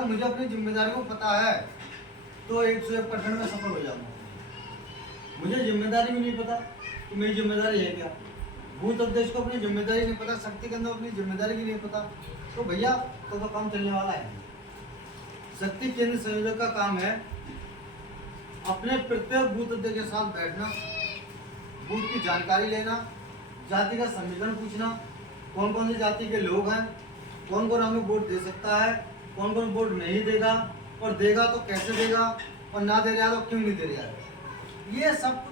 अगर मुझे अपनी जिम्मेदारी को पता है तो 101% में सफल हो जाऊंगा। मुझे जिम्मेदारी भी नहीं पता कि मेरी जिम्मेदारी है क्या, बूथ अध्यक्ष को अपनी जिम्मेदारी नहीं पता, शक्ति केंद्र को अपनी जिम्मेदारी की नहीं पता, तो भैया तो काम चलने वाला है। शक्ति केंद्र संयोजक का काम है अपने प्रत्येक बूथ अध्यक्ष के साथ बैठना, बूथ की जानकारी लेना, जाति का समीकरण पूछना, कौन कौन सी जाति के लोग हैं, कौन कौन हमें वोट दे सकता है, कौन कौन वोट नहीं देगा, और देगा तो कैसे देगा, और ना दे रहा है तो क्यों नहीं दे रहा है, ये सब